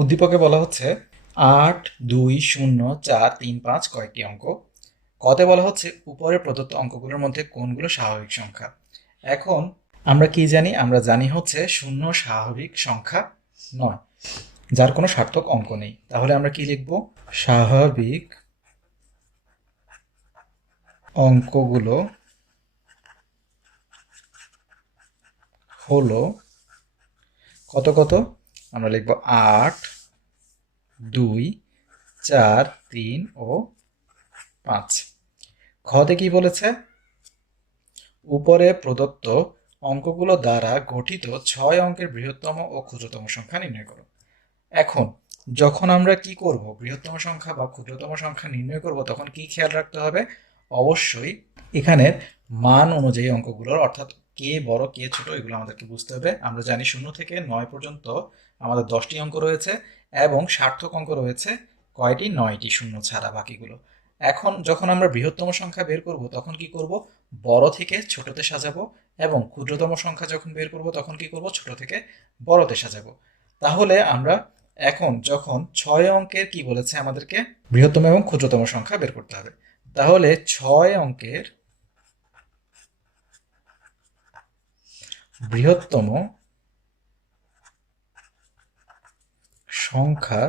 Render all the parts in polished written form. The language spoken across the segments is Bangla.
উদ্দীপকে বলা হচ্ছে ৮, ২, ০, ৪, ৩, ৫ কয়টি অঙ্ক। কতে বলা হচ্ছে উপরে প্রদত্ত অঙ্কগুলোর মধ্যে কোনগুলো স্বাভাবিক সংখ্যা। এখন আমরা কি জানি? আমরা জানি হচ্ছে ০ স্বাভাবিক সংখ্যা নয়, যার কোনো সার্থক অঙ্ক নেই। তাহলে আমরা কি লিখব? স্বাভাবিক অঙ্কগুলো হলো কত কত? আমরা লিখব ৮, ২, ৪, ৩ ও ৫। খতে কি বলেছে? উপরে প্রদত্ত অঙ্কগুলো দ্বারা গঠিত ৬ অঙ্কের বৃহত্তম ও ক্ষুদ্রতম সংখ্যা নির্ণয় করো। এখন যখন আমরা কি করব, বৃহত্তম সংখ্যা বা ক্ষুদ্রতম সংখ্যা নির্ণয় করব, তখন কি খেয়াল রাখতে হবে? অবশ্যই এখানের মান অনুযায়ী অঙ্কগুলোর, অর্থাৎ কে বড় কে ছোট, এগুলো আমাদেরকে বুঝতে হবে। আমরা জানি ০ থেকে ৯ পর্যন্ত আমাদের ১০টি অঙ্ক রয়েছে এবং সার্থক অঙ্ক রয়েছে কয়টি? ৯টি, ০ ছাড়া বাকিগুলো। এখন যখন আমরা বৃহত্তম সংখ্যা বের করব তখন কি করব? বড় থেকে ছোটতে সাজাবো, এবং ক্ষুদ্রতম সংখ্যা যখন বের করব তখন কি করব? ছোট থেকে বড়তে সাজাবো। তাহলে আমরা এখন যখন ৬ অঙ্কের কি বলেছে আমাদেরকে? বৃহত্তম এবং ক্ষুদ্রতম সংখ্যা বের করতে হবে। তাহলে ৬ অঙ্কের বৃহত্তম সংখ্যা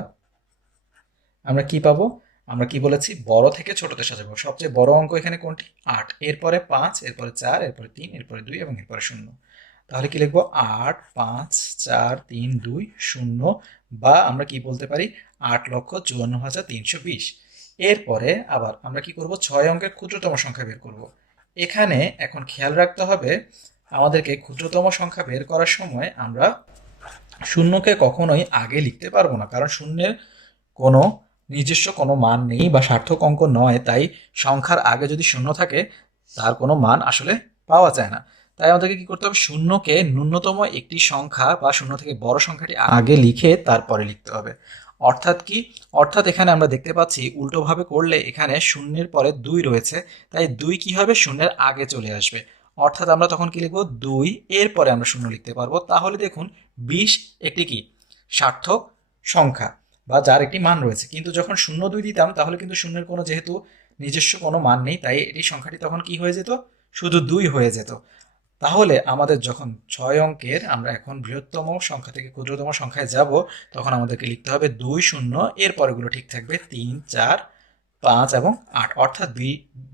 আমরা কি পাবো? আমরা কি বলেছি? বড় থেকে ছোটতে সাজাবো। সবচেয়ে বড় অঙ্ক এখানে কোনটি? ৮, এরপরে ৫, এরপরে ৪, এরপরে ৩, এরপরে ২ এবং এরপরে ০। তাহলে কি লিখবো? ৮, ৫, ৪, ৩, ২, ০, বা আমরা কি বলতে পারি? ৮,৫৪,৩২০। এরপরে আবার আমরা কি করব? ৬ অঙ্কের ক্ষুদ্রতম সংখ্যা বের করব। এখানে এখন খেয়াল রাখতে হবে আমাদেরকে, ক্ষুদ্রতম সংখ্যা বের করার সময় আমরা শূন্যকে কখনোই আগে লিখতে পারবো না, কারণ শূন্যের কোনো নিজস্ব কোনো মান নেই বা সার্থক অঙ্ক নয়। তাই সংখ্যার আগে যদি ০ থাকে তার কোনো মান আসলে পাওয়া যায় না। তাই আমাদেরকে কি করতে হবে? শূন্যকে ন্যূনতম একটি সংখ্যা বা ০ থেকে বড় সংখ্যাটি আগে লিখে তারপরে লিখতে হবে। অর্থাৎ কি? অর্থাৎ এখানে আমরা দেখতে পাচ্ছি উল্টোভাবে করলে এখানে শূন্যের পরে ২ রয়েছে, তাই ২ কি হবে? শূন্যের আগে চলে আসবে। অর্থাৎ আমরা তখন কি লিখবো? ২, এরপরে আমরা ০ লিখতে পারবো। তাহলে দেখুন ২০ একটি কি সার্থক সংখ্যা বা যার একটি মান রয়েছে। কিন্তু যখন ০, ২ দিতাম তাহলে কিন্তু শূন্যের কোনো যেহেতু নিজস্ব কোনো মান নেই, তাই এটি সংখ্যাটি তখন কি হয়ে যেত? শুধু ২ হয়ে যেত। তাহলে আমাদের যখন ৬ অঙ্কের আমরা এখন বৃহত্তম সংখ্যা থেকে ক্ষুদ্রতম সংখ্যায় যাব, তখন আমাদেরকে লিখতে হবে ২, ০, এর পরেগুলো ঠিক থাকবে ৩, ৪, ৫ এবং ৮, অর্থাৎ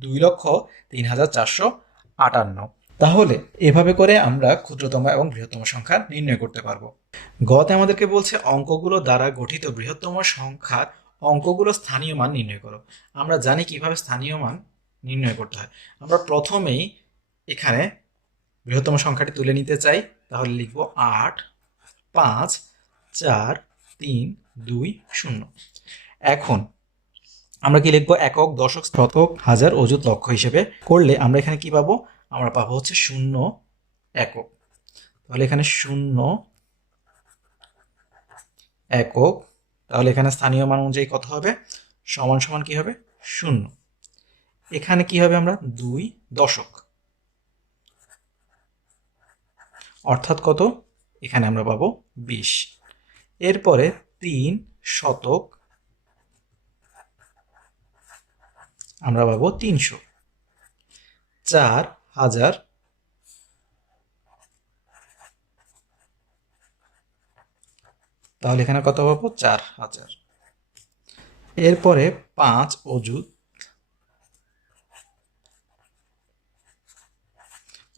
২,০৩,৪৫৮। তাহলে এভাবে করে আমরা ক্ষুদ্রতম এবং বৃহত্তম সংখ্যা নির্ণয় করতে পারবো। গতে আমাদেরকে বলছে অঙ্কগুলো দ্বারা গঠিত বৃহত্তম সংখ্যার অঙ্কগুলো স্থানীয় মান নির্ণয় করো। আমরা জানি কিভাবে স্থানীয় মান নির্ণয় করতে হয়। আমরা প্রথমেই এখানে বৃহত্তম সংখ্যাটি তুলে নিতে চাই। তাহলে লিখব ৮, ৫, ৪, ৩, ২, ০। এখন আমরা কি লিখবো? একক, দশক, শতক, হাজার, অযুত, লক্ষ হিসেবে করলে আমরা এখানে কি পাবো? আমরা পাবো হচ্ছে ০ একক। তাহলে এখানে ০ একক। তাহলে এখানে স্থানীয় মান অনুযায়ী কত হবে? সমান সমান কি হবে? ০। এখানে কি হবে? আমরা ২ দশক, অর্থাৎ কত? এখানে আমরা পাবো ২০। এরপরে ৩ শতক, আমরা পাবো ৩০০। ৪ হাজার, তাহলে এখানে কত পাবো? ৪,০০০। এরপরে ৫ অযুত,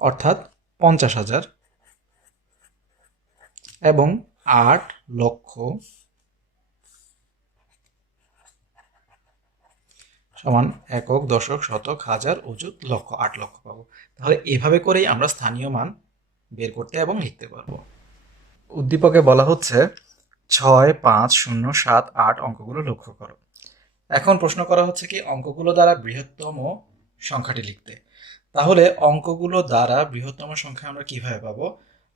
অর্থাৎ ৫০,০০০, এবং ৮ লক্ষ সমান একক, দশক, শতক, হাজার, অযুত, লক্ষ, ৮ লক্ষ পাবো। তাহলে এভাবে করেই আমরা স্থানীয় মান বের করতে এবং লিখতে পারবো। উদ্দীপকে বলা হচ্ছে ৬, ৫, ০, ৭, ৮ অঙ্কগুলো লক্ষ্য করো। এখন প্রশ্ন করা হচ্ছে কি অঙ্কগুলো দ্বারা বৃহত্তম সংখ্যাটি লিখতে। তাহলে অঙ্কগুলো দ্বারা বৃহত্তম সংখ্যা আমরা কিভাবে পাবো?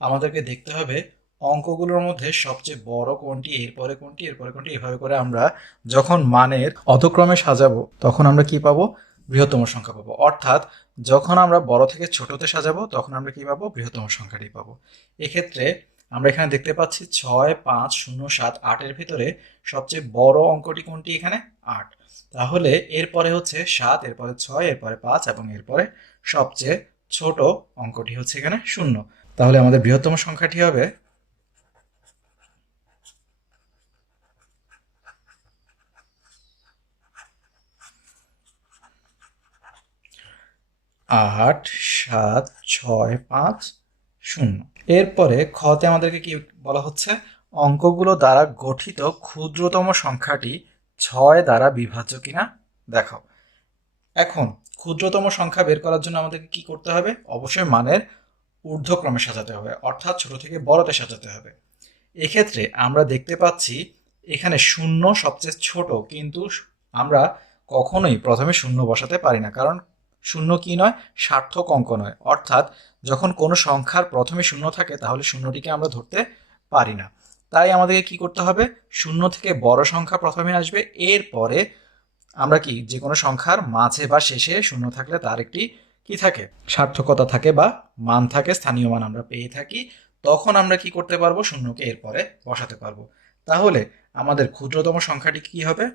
আমাদেরকে দেখতে হবে অঙ্কগুলোর মধ্যে সবচেয়ে বড় কোনটি, এরপরে কোনটি, এরপরে কোনটি। এভাবে করে আমরা যখন মানের অধক্রমে সাজাবো তখন আমরা কি পাবো? বৃহত্তম সংখ্যা পাবো। অর্থাৎ যখন আমরা বড় থেকে ছোটতে সাজাবো তখন আমরা কি পাবো? বৃহত্তম সংখ্যাটি পাবো। এক্ষেত্রে আমরা এখানে দেখতে পাচ্ছি 6, 5, 0, 7, 8 এর ভিতরে সবচেয়ে বড় অঙ্কটি কোনটি? এখানে 8। তাহলে এরপরে হচ্ছে 7, এরপরে 6, এরপরে 5 এবং এরপরে সবচেয়ে ছোট অঙ্কটি হচ্ছে এখানে 0। তাহলে আমাদের বৃহত্তম সংখ্যাটি হবে 8, 7, 6, 5, 0। এরপরে খতে আমাদেরকে কি বলা হচ্ছে? অঙ্কগুলো দ্বারা গঠিত ক্ষুদ্রতম সংখ্যাটি 6 দ্বারা বিভাজ্য কিনা দেখাও। এখন ক্ষুদ্রতম সংখ্যা বের করার জন্য আমাদেরকে কি করতে হবে? অবশ্যই মানের ঊর্ধ্বক্রমে সাজাতে হবে, অর্থাৎ ছোট থেকে বড়তে সাজাতে হবে। এক্ষেত্রে আমরা দেখতে পাচ্ছি এখানে 0 সবচেয়ে ছোট, কিন্তু আমরা কখনোই প্রথমে 0 বসাতে পারি না, কারণ 0 কি নয়? সার্থক অঙ্ক নয়। অর্থাৎ যখন কোনো সংখ্যার প্রথমে 0 থাকে তাহলে 0টিকে আমরা ধরতে পারি না। তাই আমাদেরকে কি করতে হবে? 0 থেকে বড় সংখ্যা প্রথমে আসবে, এরপরে আমরা কি যে কোনো সংখ্যার মাঝে বা শেষে 0 থাকলে তার একটি কি থাকে? সার্থকতা থাকে বা মান থাকে, স্থানীয় মান আমরা পেয়ে থাকি। তখন আমরা কি করতে পারবো? 0কে এরপরে বসাতে পারবো। তাহলে আমাদের ক্ষুদ্রতম সংখ্যাটি কি হবে?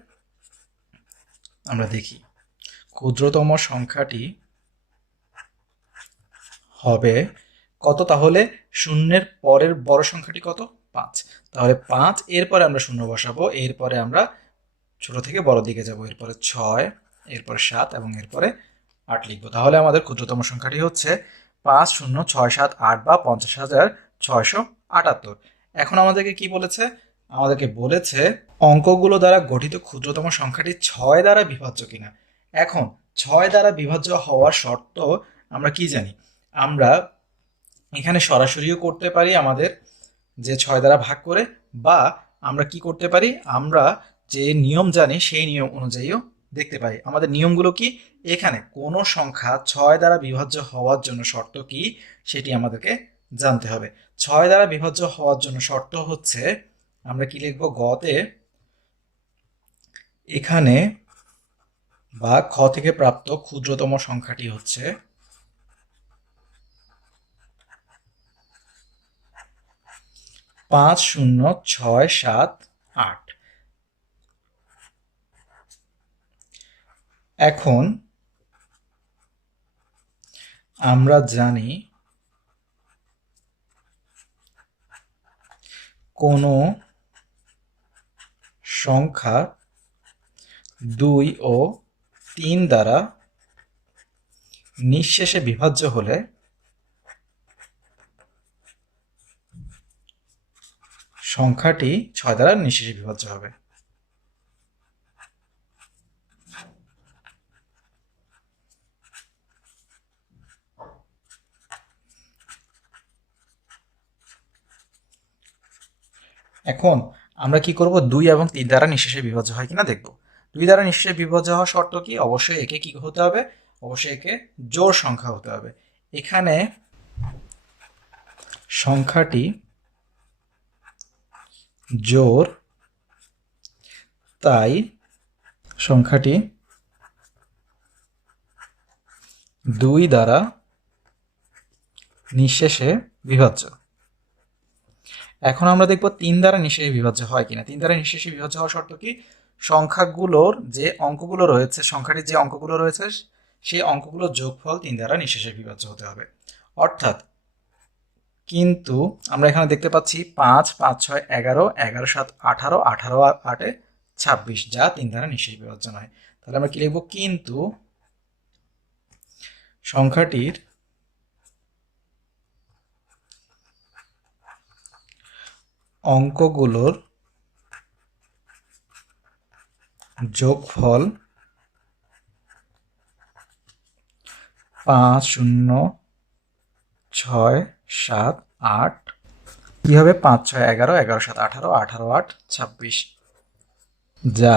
আমরা দেখি, ক্ষুদ্রতম সংখ্যাটি হবে কত? তাহলে 0-এর পরের বড় সংখ্যাটি কত? 5। তাহলে 5, এরপরে আমরা 0 বসাবো, এরপরে আমরা ছোট থেকে বড় দিকে যাব, এরপরে 6, এরপরে 7 এবং এরপরে 8 লিখবো। তাহলে আমাদের ক্ষুদ্রতম সংখ্যাটি হচ্ছে 5067 বা 50,678। এখন আমাদেরকে কি বলেছে? আমাদেরকে বলেছে অঙ্কগুলো দ্বারা গঠিত ক্ষুদ্রতম সংখ্যাটি 6 দ্বারা বিভাজ্য কিনা। এখন 6 দ্বারা বিভাজ্য হওয়ার শর্ত আমরা কি জানি? আমরা এখানে সরাসরিও করতে পারি আমাদের যে 6 দ্বারা ভাগ করে, বা আমরা কি করতে পারি? আমরা যে নিয়ম জানি সেই নিয়ম অনুযায়ীও দেখতে পারি। আমাদের নিয়মগুলো কি? এখানে কোনো সংখ্যা 6 দ্বারা বিভাজ্য হওয়ার জন্য শর্ত কি সেটি আমাদেরকে জানতে হবে। 6 দ্বারা বিভাজ্য হওয়ার জন্য শর্ত হচ্ছে, আমরা কি লিখব? গতে এখানে বা খ থেকে প্রাপ্ত ক্ষুদ্রতম সংখ্যাটি হচ্ছে 50,678। এখন আমরা জানি কোনো সংখ্যা 2 ও 3 দ্বারা নিঃশেষে বিভাজ্য হলে সংখ্যাটি 6 দ্বারা নিঃশেষে বিভাজ্য হবে। এখন আমরা কি করব? 2 এবং 3 দ্বারা নিঃশেষে বিভাজ্য হয় কিনা দেখব। 2 দ্বারা নিঃশেষে বিভাজ্য হওয়ার শর্ত কি? অবশ্যই একে কি হতে হবে? অবশ্যই একে জোড় সংখ্যা হতে হবে। এখানে সংখ্যাটি জোড়, তাই সংখ্যাটি 2 দ্বারা নিঃশেষে বিভাজ্য। এখন আমরা দেখব 3 দ্বারা নিঃশেষে বিভাজ্য হয় কিনা। 3 দ্বারা নিঃশেষে বিভাজ্য হওয়ার শর্ত কি? সংখ্যাগুলোর যে অঙ্কগুলো রয়েছে, সংখ্যাটির যে অঙ্কগুলো রয়েছে সেই অঙ্কগুলোর যোগফল 3 দ্বারা নিঃশেষে বিভাজ্য হতে হবে। অর্থাৎ কিন্তু আমরা এখানে দেখতে পাচ্ছি 5, 5, 6, 11, 11, 7, 18, 18, 8, 26, যা 3 দ্বারা নিঃশেষে বিভাজ্য নয়। তাহলে আমরা কি লিখব? কিন্তু সংখ্যাটির অঙ্কগুলোর যোগফল 5, 0, 6, 7, 8 কি হবে? 5, 6, 11, 11, 7, 18, 18, 8, 26, যা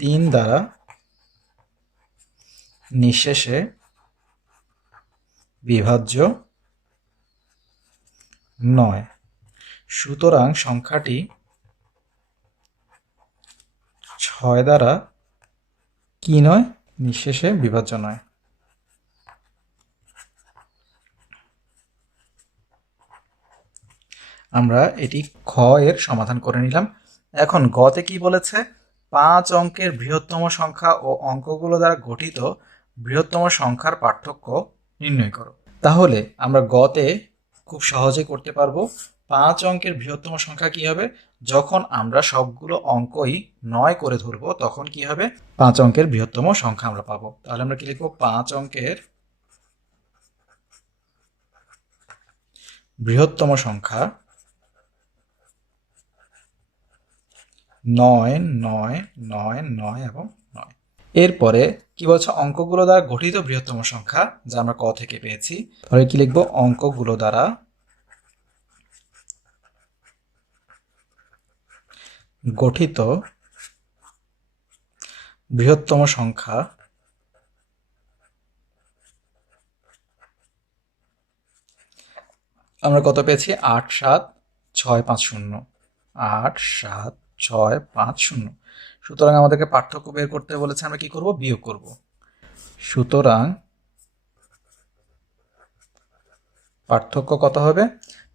3 দ্বারা নিঃশেষে বিভাজ্য নয়। সুতরাং সংখ্যাটি 6 দ্বারা কি নয়? নিঃশেষে বিভাজ্য নয়। আমরা এটি খ এর সমাধান করে নিলাম। এখন গ তে কি বলেছে, 5 অঙ্কের বৃহত্তম সংখ্যা ও অঙ্কগুলো দ্বারা গঠিত বৃহত্তম সংখ্যার পার্থক্য নির্ণয় করো। তাহলে আমরা গ তে খুব সহজেই করতে পারবো। 5 অঙ্কের বৃহত্তম সংখ্যা কি হবে, যখন আমরা সবগুলো অঙ্কই 9 করে ধরবো তখন কি হবে, 5 অঙ্কের বৃহত্তম সংখ্যা আমরা পাবো। তাহলে আমরা কি লিখবো, 5 অঙ্কের বৃহত্তম সংখ্যা 9 9 9 9 এবং 9। এরপরে কি বলছে, অঙ্কগুলো দ্বারা গঠিত বৃহত্তম সংখ্যা, যা আমরা ক থেকে পেয়েছি। তাহলে কি লিখবো, অঙ্কগুলো দ্বারা গঠিত বৃহত্তম সংখ্যা আমরা কত পেয়েছি, 8 7 6 5 0, 8 7 6 5 0। সুতরাং আমাদেরকে পার্থক্য বের করতে বলেছে, আমরা কি করব, বিয়োগ করব। সুতরাং পার্থক্য কত হবে,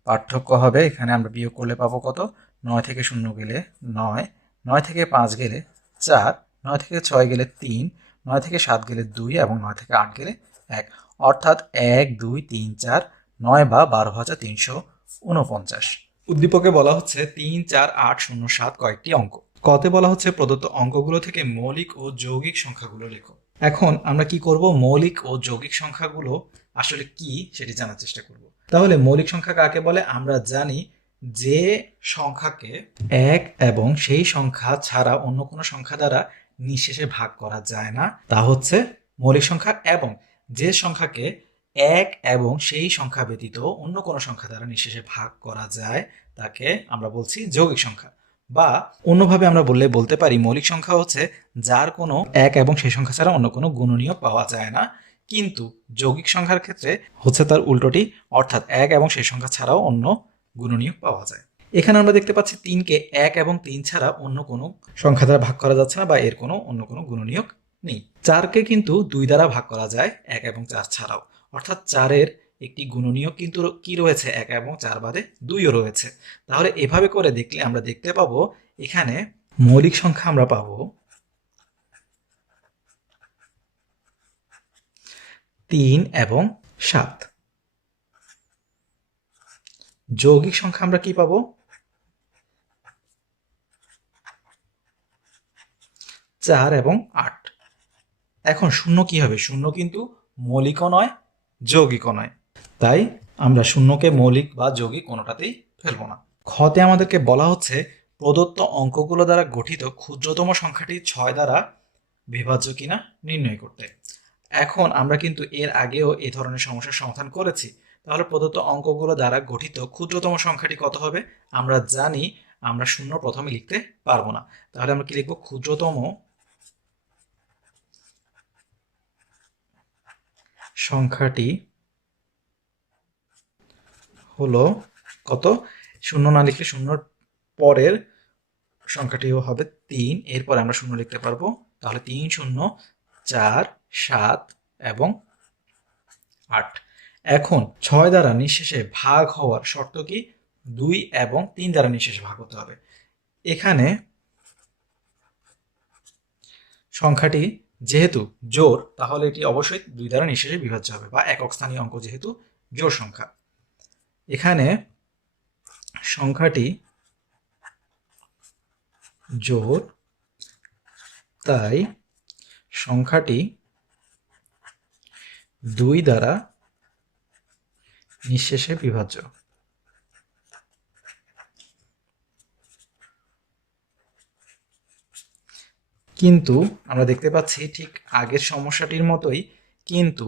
পার্থক্য হবে এখানে আমরা বিয়োগ করলে পাবো কত, 9 থেকে 0 গেলে 9, 9 থেকে 5 গেলে 4, 9 থেকে 6 গেলে 3, 9 থেকে 7 গেলে 2 এবং 9 থেকে 8 গেলে 1, অর্থাৎ 1 2 3 4 9 বা 12,349। উদ্দীপকে বলা হচ্ছে 3 4 8 0 7 কয়েকটি অঙ্ক। কতে বলা হচ্ছে প্রদত্ত অঙ্কগুলো থেকে মৌলিক ও যৌগিক সংখ্যাগুলো লেখো। এখন আমরা কি করব, মৌলিক ও যৌগিক সংখ্যাগুলো আসলে কি সেটি জানার চেষ্টা করব। তাহলে মৌলিক সংখ্যা কাকে বলে, আমরা জানি যে সংখ্যাকে এক এবং সেই সংখ্যা ছাড়া অন্য কোনো সংখ্যা দ্বারা নিঃশেষে ভাগ করা যায় না তা হচ্ছে মৌলিক সংখ্যা, এবং যে সংখ্যাকে এক এবং সেই সংখ্যা ব্যতীত অন্য কোনো সংখ্যা দ্বারা নিঃশেষে ভাগ করা যায় তাকে আমরা বলছি যৌগিক সংখ্যা। বা অন্যভাবে আমরা বলতে পারি, মৌলিক সংখ্যা হচ্ছে যার কোনো এক এবং সেই সংখ্যা ছাড়া অন্য কোনো গুণনীয়ক পাওয়া যায় না। কিন্তু যৌগিক সংখ্যার ক্ষেত্রে হচ্ছে তার উল্টোটি, অর্থাৎ এক এবং সেই সংখ্যা ছাড়াও অন্য গুণনীয়ক পাওয়া যায়। এখানে আমরা দেখতে পাচ্ছি 3কে 1 এবং 3 ছাড়া অন্য কোনো সংখ্যা দ্বারা ভাগ করা যাচ্ছে না, বা এর কোনো অন্য কোনো গুণনীয়ক নেই। 4কে কিন্তু 2 দ্বারা ভাগ করা যায় 1 এবং 4 ছাড়াও, অর্থাৎ 4-এর একটি গুণনীয়ক কিন্তু কি রয়েছে, 1 এবং 4 বাদে 2ও রয়েছে। তাহলে এভাবে করে দেখলে আমরা দেখতে পাবো এখানে মৌলিক সংখ্যা আমরা পাবো 3 এবং 7। যৌগিক সংখ্যা আমরা কি পাবো, 4 এবং 8। এখন শূন্য কি হবে, শূন্য কিন্তু মৌলিকও নয় যৌগিকও নয়, তাই আমরা শূন্যকে মৌলিক বা যৌগিক কোনোটাতেই ফেলবো না। খতে আমাদেরকে বলা হচ্ছে প্রদত্ত অঙ্কগুলো দ্বারা গঠিত ক্ষুদ্রতম সংখ্যাটি 6 দ্বারা বিভাজ্য কিনা নির্ণয় করতে। এখন আমরা কিন্তু এর আগেও এই ধরনের সমস্যার সমাধান করেছি। তাহলে প্রদত্ত অঙ্কগুলো দ্বারা গঠিত ক্ষুদ্রতম সংখ্যাটি কত হবে, আমরা জানি আমরা শূন্য প্রথমে লিখতে পারবো না। তাহলে আমরা কি লিখবো, ক্ষুদ্রতম সংখ্যাটি হলো কত, শূন্য না লিখলে শূন্যর পরের সংখ্যাটিও হবে 3, এরপর আমরা শূন্য লিখতে পারবো। তাহলে 3 0 4 7 এবং 8। এখন 6 দ্বারা নিঃশেষে ভাগ হওয়ার শর্ত কি, 2 এবং 3 দ্বারা নিঃশেষে ভাগ হতে হবে। এখানে সংখ্যাটি যেহেতু জোড়, তাহলে এটি অবশ্যই 2 দ্বারা নিঃশেষে বিভাজ্য হবে, বা একক স্থানীয় অঙ্ক যেহেতু জোড় সংখ্যা। এখানে সংখ্যাটি জোড়, তাই সংখ্যাটি 2 দ্বারা নিঃশেষে বিভাজ্য। কিন্তু আমরা দেখতে পাচ্ছি ঠিক আগের সমস্যাটির মতোই কিন্তু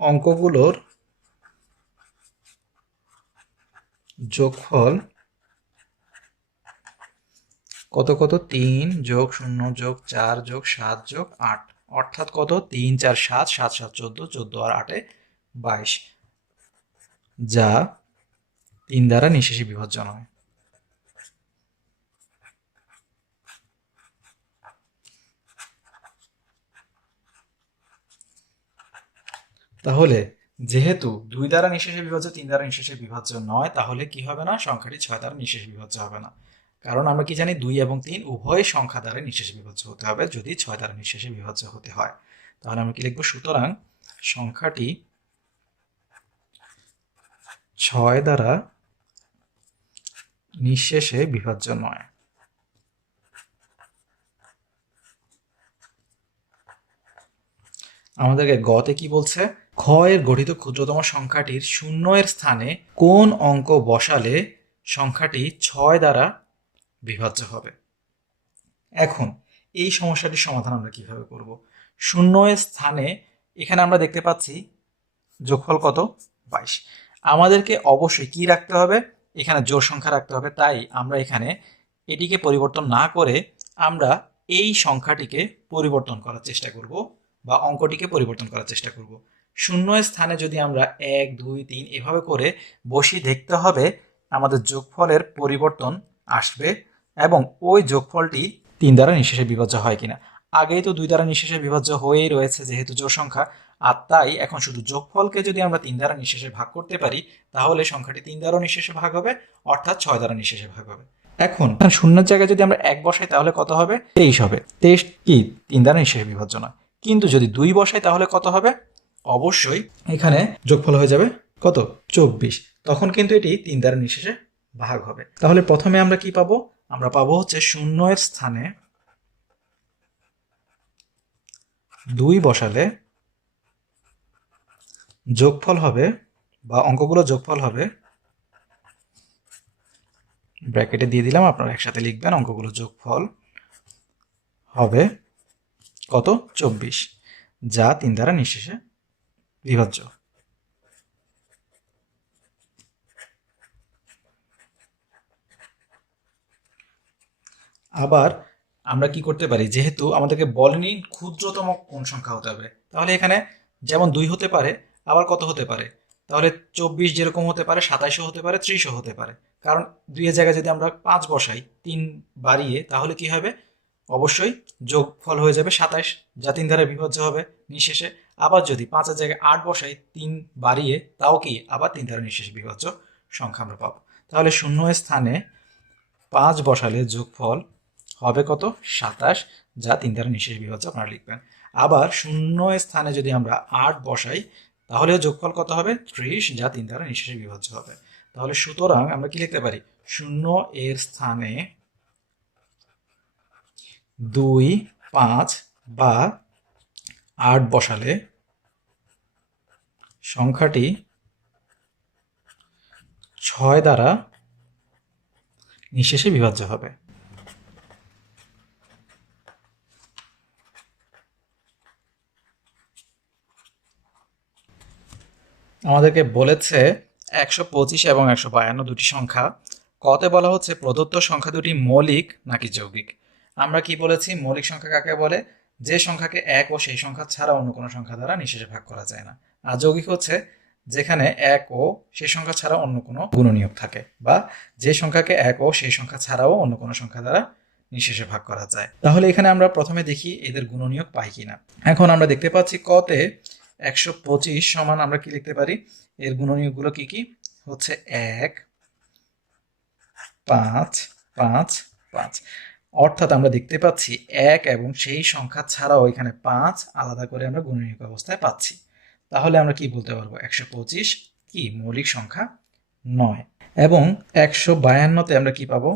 অঙ্কগুলোর যোগফল কত কত, 3 যোগ 0 যোগ 4 যোগ 7 যোগ 8, অর্থাৎ কত, 3 4 7 7 7 14, 14 আর 8 22, যা 3 দ্বারা নিঃশেষে বিভাজ্য নয়। তাহলে যেহেতু 2 দ্বারা নিঃশেষে বিভাজ্য 3 দ্বারা নিঃশেষে বিভাজ্য নয়, তাহলে কি হবে না, সংখ্যাটি 6 দ্বারা নিঃশেষে বিভাজ্য হবে না। কারণ আমরা কি জানি, 2 এবং 3 উভয় সংখ্যা দ্বারা নিঃশেষে বিভাজ্য হতে হবে যদি 6 দ্বারা নিঃশেষে বিভাজ্য হতে হয়। তাহলে আমরা কি লিখবো, সুতরাং সংখ্যাটি 6 দ্বারা নিঃশেষে বিভাজ্য নয়। আমাদেরকে গতে কি বলছে, খ এর গঠিত ক্ষুদ্রতম সংখ্যাটির 0 এর স্থানে কোন অঙ্ক বসালে সংখ্যাটি 6 দ্বারা বিভাজ্য হবে। এখন এই সমস্যাটির সমাধান আমরা কিভাবে করব। 0 এর স্থানে এখানে আমরা দেখতে পাচ্ছি যোগফল কত, 22। আমাদেরকে অবশ্যই কি রাখতে হবে, এখানে জোড় সংখ্যা রাখতে হবে। তাই আমরা এখানে এটিকে পরিবর্তন না করে আমরা এই সংখ্যাটিকে পরিবর্তন করার চেষ্টা করব বা অঙ্কটিকে পরিবর্তন করার চেষ্টা করব। 0 এর স্থানে যদি আমরা 1 2 3 এভাবে করে বসি, দেখতে হবে আমাদের যোগফলের পরিবর্তন আসবে এবং ওই যোগফলটি 3 দ্বারা নিঃশেষে বিভাজ্য হয় কিনা। আগেই তো 2 দ্বারা নিঃশেষে বিভাজ্য হয়েই রয়েছে যেহেতু জোড় সংখ্যা, আর তাই এখন শুধু যোগফলকে যদি আমরা 3 দ্বারা নিঃশেষে ভাগ করতে পারি, তাহলে সংখ্যাটি 3 দ্বারা নিঃশেষে ভাগ হবে, অর্থাৎ 6 দ্বারা নিঃশেষে ভাগ হবে। এখন শূন্যের জায়গায় যদি আমরা 1 বসাই তাহলে কত হবে, 23 হবে। 23 কি 3 দ্বারা নিঃশেষে বিভাজ্য না, কিন্তু যদি 2 বসাই তাহলে কত হবে, অবশ্যই এখানে যোগফল হয়ে যাবে কত, 24। তখন কিন্তু এটি 3 দ্বারা নিঃশেষে ভাগ হবে। তাহলে প্রথমে আমরা কি পাবো, আমরা পাবো হচ্ছে 0 এর স্থানে 2 বসালে যোগফল হবে বা অঙ্কগুলো যোগফল হবে, ব্র্যাকেটে দিয়ে দিলাম, আপনারা একসাথে লিখবেন, অঙ্কগুলো যোগফল হবে কত, 24, যা 3 দ্বারা নিঃশেষে বিভাজ্য। আবার আমরা কি করতে পারি, যেহেতু আমাদেরকে বলেনি ক্ষুদ্রতম কোন সংখ্যা হতে হবে, তাহলে এখানে যেমন 2 হতে পারে, আবার কত হতে পারে, তাহলে 24 যেরকম হতে পারে, 27ও হতে পারে, 30ও হতে পারে। কারণ 2 এর জায়গায় যদি আমরা 5 বসাই 3 বাড়িয়ে, তাহলে কি হবে, অবশ্যই যোগফল হয়ে যাবে 27, যা 3 দ্বারা বিভাজ্য হবে নিঃশেষে। আবার যদি 5 এর জায়গায় 8 বসাই 3 বাড়িয়ে, তাও কি আবার 3 দ্বারা নিঃশেষে বিভাজ্য সংখ্যা আমরা পাবো। তাহলে 0 এর স্থানে 5 বসালে যোগফল হবে কত, 27, যা 3 দ্বারা নিঃশেষে বিভাজ্য, আপনারা লিখবেন। আবার 0 এর স্থানে যদি আমরা 8 বসাই, তাহলে যোগফল কত হবে, 30, যা 3 দ্বারা নিঃশেষে বিভাজ্য হবে। তাহলে সুতরাং আমরা কি লিখতে পারি, 0 এর স্থানে 2, 5 বা 8 বসালে সংখ্যাটি 6 দ্বারা নিঃশেষে বিভাজ্য হবে। আমাদেরকে বলেছে 125 এবং 152 দুটি সংখ্যা। কতে বলা হচ্ছে প্রদত্ত সংখ্যা দুটি মৌলিক নাকি যৌগিক। আমরা কি বলেছি, মৌলিক সংখ্যা কাকে বলে, যে সংখ্যাকে 1 ও সেই সংখ্যা ছাড়া অন্য কোনো সংখ্যা দ্বারা নিঃশেষে ভাগ করা যায় না। আর যৌগিক হচ্ছে যেখানে 1 ও সেই সংখ্যা ছাড়া অন্য কোনো গুণনীয়ক থাকে, বা যে সংখ্যাকে 1 ও সেই সংখ্যা ছাড়াও অন্য কোনো সংখ্যা দ্বারা নিঃশেষে ভাগ করা যায়। তাহলে এখানে আমরা প্রথমে দেখি এদের গুণনীয়ক পাই কিনা। এখন আমরা দেখতে পাচ্ছি কতে 125 সমান আমরা কি লিখতে পারি, এর গুণনীয়কগুলো কি কি হচ্ছে, 1 5 5 5, অর্থাৎ আমরা দেখতে পাচ্ছি 1 এবং সেই সংখ্যা ছাড়াও এখানে 5 আলাদা করে আমরা গুণনীয়ক অবস্থায় পাচ্ছি। তাহলে আমরা কি বলতে পারবো, 125 কি মৌলিক সংখ্যা নয়। এবং 152তে আমরা কি পাবো,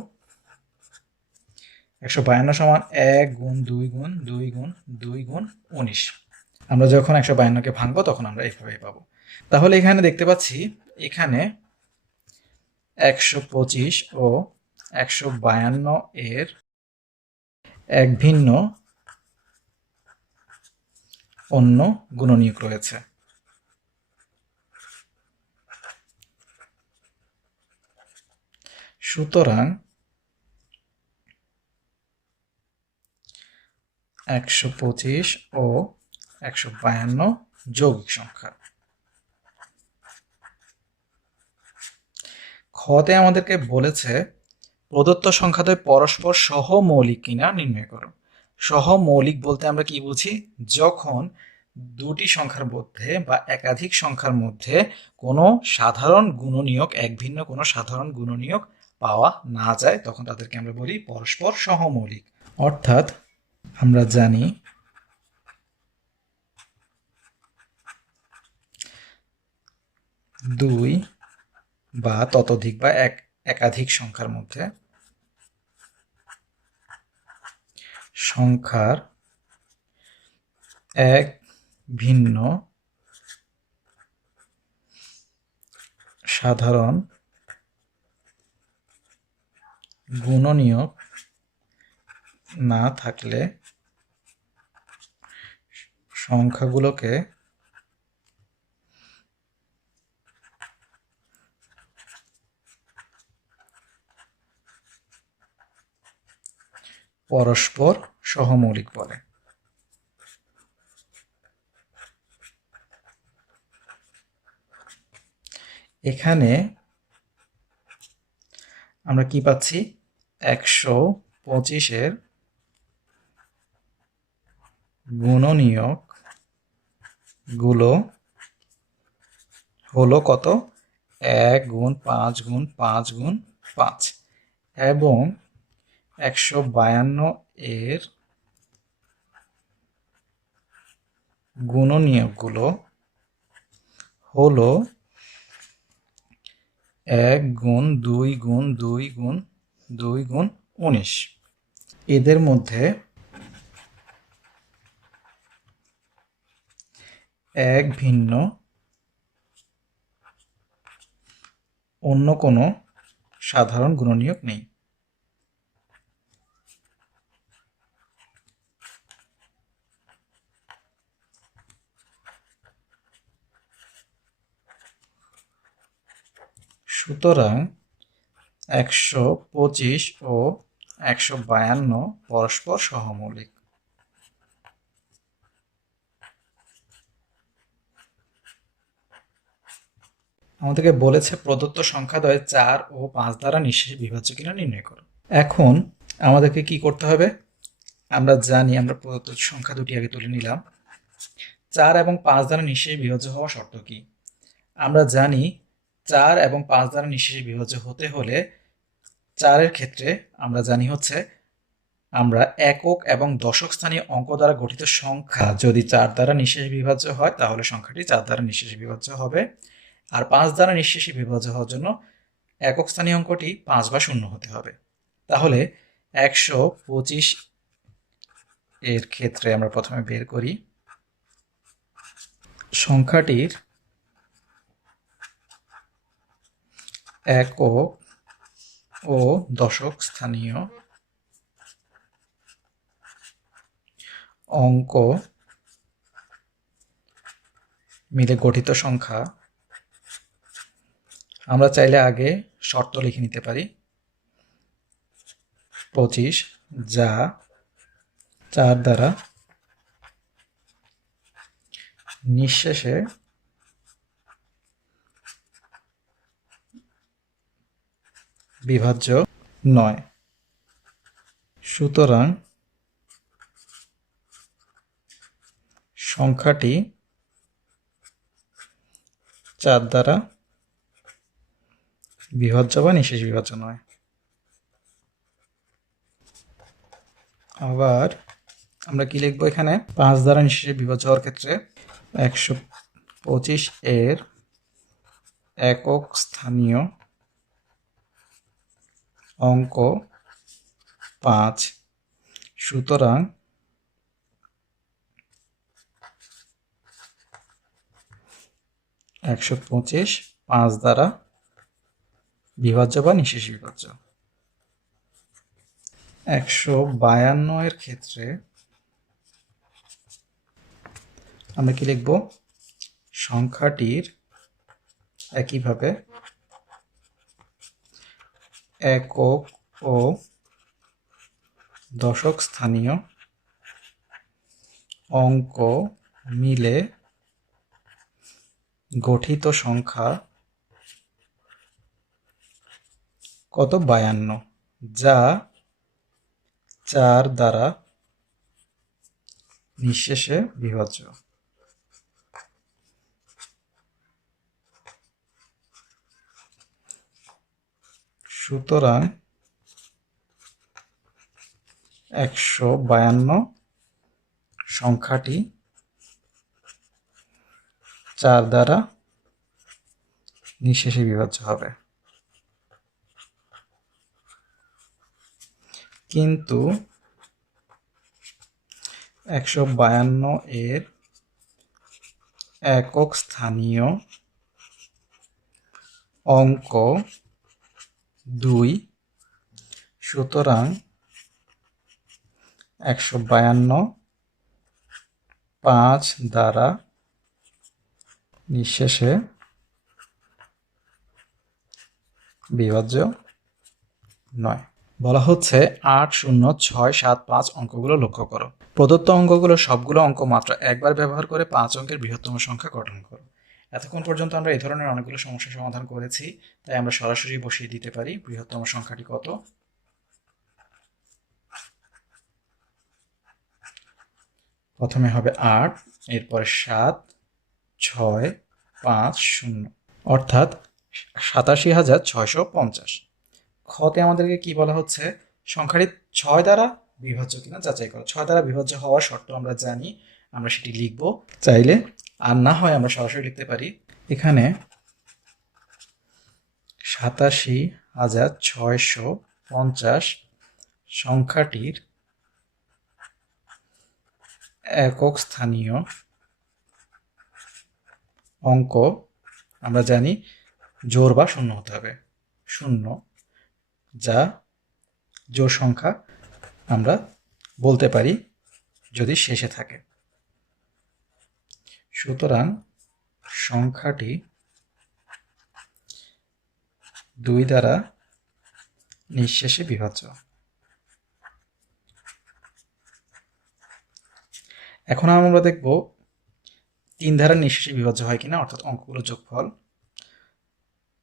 152 সমান 1 গুণ 2 গুণ 2 গুণ 2 গুণ 19। আমরা যখন 152কে ভাঙবো তখন আমরা এইভাবে পাবো। তাহলে এখানে দেখতে পাচ্ছি এখানে 125 ও 152 এর এক ভিন্ন অন্য গুণনীয়ক রয়েছে। সুতরাং 125 ও 152 যৌগিক সংখ্যা। খতে আমাদেরকে বলেছে প্রদত্ত সংখ্যাদ্বয় পরস্পর সহমৌলিক কিনা নির্ণয় করো। সহমৌলিক বলতে আমরা কি বুঝি, যখন দুটি সংখ্যার মধ্যে বা একাধিক সংখ্যার মধ্যে কোনো সাধারণ গুণনীয়ক, এক ভিন্ন কোনো সাধারণ গুণনীয়ক পাওয়া না যায়, তখন তাদেরকে আমরা বলি পরস্পর সহমৌলিক। অর্থাৎ আমরা জানি দুই বা ততোধিক বা একাধিক সংখ্যার মধ্যে সংখ্যার এক ভিন্ন সাধারণ গুণনীয়ক না থাকলে সংখ্যাগুলোকে পরস্পর সহমৌলিক বলে। এখানে আমরা কি পাচ্ছি? 125-এর গুণনীয়ক গুলো হলো কত? 1 গুণ 5 গুণ 5 গুণ 5, এবং 152-এর গুণনীয়কগুলো হলো 1 গুণ 2 গুণ 2 গুণ 2 গুণ 19। এদের মধ্যে এক ভিন্ন অন্য কোনো সাধারণ গুণনীয়ক নেই। সুতরাং 125 ও 152 পরস্পর সহমৌলিক। আমাদেরকে বলেছে প্রদত্ত সংখ্যাদ্বয় 4 ও 5 দ্বারা নিঃশেষে বিভাজ্য কিনা নির্ণয় করো। এখন আমাদেরকে কি করতে হবে? আমরা জানি, আমরা প্রদত্ত সংখ্যা দুটি আগে তুলে নিলাম। 4 এবং 5 দ্বারা নিঃশেষে বিভাজ্য হওয়া শর্ত কি? আমরা জানি 4 এবং 5 দ্বারা নিঃশেষে বিভাজ্য হতে হলে 4-এর ক্ষেত্রে আমরা জানি হচ্ছে আমরা একক এবং দশক স্থানীয় অঙ্ক দ্বারা গঠিত সংখ্যা যদি 4 দ্বারা নিঃশেষে বিভাজ্য হয় তাহলে সংখ্যাটি 4 দ্বারা নিঃশেষে বিভাজ্য হবে। আর 5 দ্বারা নিঃশেষে বিভাজ্য হওয়ার জন্য একক স্থানীয় অঙ্কটি 5 বা 0 হতে হবে। তাহলে 125 এর ক্ষেত্রে আমরা প্রথমে বের করি সংখ্যাটির একক ও দশক স্থানীয় অঙ্ক মিলে গঠিত সংখ্যা। আমরা চাইলে আগে শর্ত লিখে নিতে পারি। 25 যা 4 দ্বারা নিঃশেষে বিভাজ্য নয়। সুতরাং সংখ্যাটি 4 দ্বারা বিভাজ্য বা নিঃশেষ বিভাজ্য নয়। আবার আমরা কি লিখবো এখানে? 5 দ্বারা নিঃশেষে বিভাজ্য হওয়ার ক্ষেত্রে 125 এর একক স্থানীয় অঙ্ক 5। সুতরাং 125 5 দ্বারা বিভাজ্য বা নিঃশেষ বিভাজ্য। 152 এর ক্ষেত্রে আমরা কি লিখব? সংখ্যাটির একইভাবে একক ও দশক স্থানীয় অঙ্ক মিলে গঠিত সংখ্যা কত? 52, যা 4 দ্বারা নিঃশেষে বিভাজ্য। সুতরাং 152 সংখ্যাটি 4 দ্বারা নিঃশেষে বিভাজ্য হবে। কিন্তু 152 এর একক স্থানীয় অঙ্ক 2, সুতরাং 152 5 দ্বারা নিঃশেষে বিভাজ্য নয়। বলা হচ্ছে 8, 0, 6, 7, 5 অঙ্কগুলো লক্ষ্য করো। প্রদত্ত অঙ্কগুলো সবগুলো অঙ্ক মাত্র একবার ব্যবহার করে 5 অঙ্কের বৃহত্তম সংখ্যা গঠন করো। এতক্ষণ পর্যন্ত আমরা এই ধরনের অনেকগুলো সমস্যার সমাধান করেছি, তাই আমরা সরাসরি বসিয়ে দিতে পারি বৃহত্তম সংখ্যাটি কত। প্রথমে হবে 8, এরপরে 7, 6, 5, 0 অর্থাৎ 87,650। খতে আমাদেরকে কি বলা হচ্ছে, সংখ্যাটি 6 দ্বারা বিভাজ্য কিনা যাচাই করো। 6 দ্বারা বিভাজ্য হওয়ার শর্ত আমরা জানি, আমরা সেটি লিখব। চাইলে আর না হয় আমরা সরাসরি লিখতে পারি। এখানে 87,650 সংখ্যাটির একক স্থানীয় অঙ্ক আমরা জানি জোড় বা শূন্য হতে হবে। শূন্য, যা জোড় সংখ্যা আমরা বলতে পারি যদি শেষে থাকে। সুতরাং সংখ্যাটি 2 দ্বারা নিঃশেষে বিভাজ্য। এখন আমরা দেখব 3 দ্বারা নিঃশেষে বিভাজ্য হয় কিনা, অর্থাৎ অঙ্কগুলোর যোগফল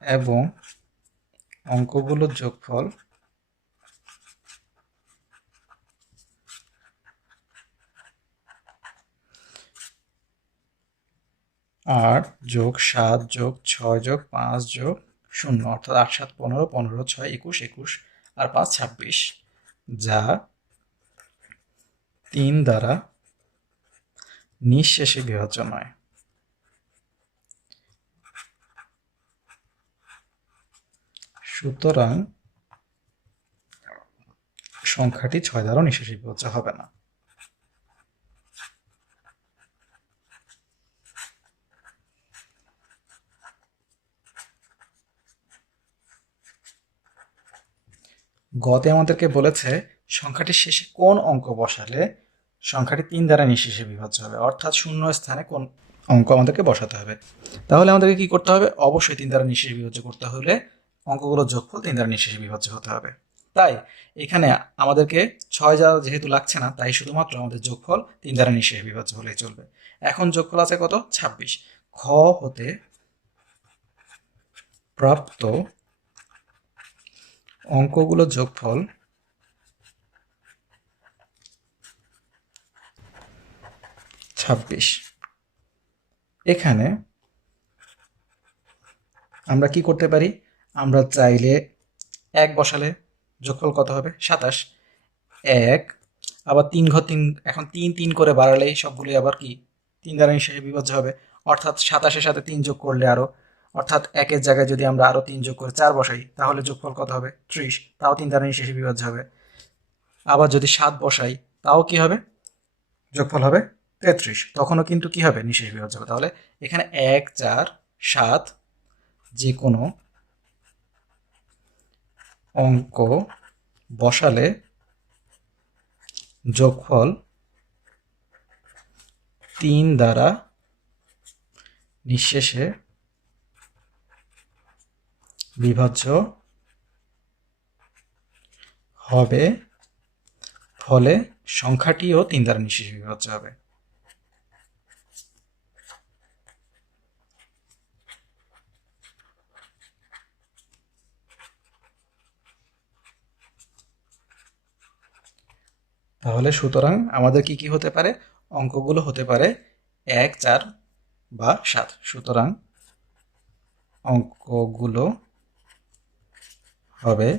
এবং অঙ্কগুলোর যোগফল 8 + 7 + 6 + 5 + 0 অর্থাৎ 8, 7, 15, 15, 6, 21, 21 আর 5, 26, যা 3 দ্বারা নিঃশেষে বিভাজ্য নয়। সুতরাং সংখ্যাটি 6 দ্বারা নিঃশেষে বিভাজ্য হবে না। গতে আমাদেরকে বলেছে সংখ্যাটির শেষে কোন অঙ্ক বসালে সংখ্যাটি 3 দ্বারা নিঃশেষে বিভাজ্য হবে, অর্থাৎ শূন্য স্থানে কোন অঙ্ক আমাদেরকে বসাতে হবে। তাহলে আমাদেরকে কি করতে হবে, অবশ্যই 3 দ্বারা নিঃশেষে বিভাজ্য করতে হলে অঙ্কগুলোর যোগফল 3 দ্বারা নিঃশেষে বিভাজ্য হতে হবে। তাই এখানে আমাদেরকে 6 দ্বারা যেহেতু লাগছে না, তাই শুধুমাত্র আমাদের যোগফল 3 দ্বারা নিঃশেষে বিভাজ্য হলেই চলবে। এখন যোগফল আছে কত, 26। খ হতে প্রাপ্ত অঙ্কগুলোর যোগফল 26। এখানে আমরা কি করতে পারি, আমরা চাইলে 1 বসালে যোগফল কত হবে, 27। 1 আবার 3 ঘর 3, এখন 3 3 করে বাড়ালেই সবগুলোই আবার কি 3 দ্বারা নিঃশেষে বিভাজ্য হবে, অর্থাৎ 27-এর সাথে 3 যোগ করলে আরো, অর্থাৎ 1-এর জায়গায় যদি আমরা আরো 3 যোগ করে 4 বসাই, তাহলে যোগফল কত হবে, 30, তাও 3 দ্বারা নিঃশেষে বিভাজ্য হবে। আবার যদি 7 বসাই, তাও কি হবে, যোগফল হবে 33, তখনও কিন্তু কি হবে, নিঃশেষে বিভাজ্য হবে। তাহলে এখানে 1, 4, 7 যে কোনো অঙ্ক বসালে যোগফল 3 দ্বারা নিঃশেষে বিভাজ্য হবে, ফলে সংখ্যাটিও 3 দ্বারা নিঃশেষে বিভাজ্য হবে। তাহলে সুতরাং আমাদের কি কি হতে পারে, অঙ্কগুলো হতে পারে 1, 4 বা 7। সুতরাং অঙ্কগুলো হবে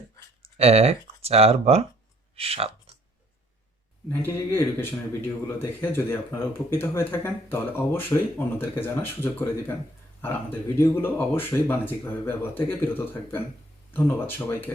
1, 4 বা 7। 90 ডিগ্রি এডুকেশনের ভিডিওগুলো দেখে যদি আপনারা উপকৃত হয়ে থাকেন তাহলে অবশ্যই অন্যদেরকে জানার সুযোগ করে দিবেন। আর আমাদের ভিডিওগুলো অবশ্যই বাণিজ্যিকভাবে ব্যবহার থেকে বিরত থাকবেন। ধন্যবাদ সবাইকে।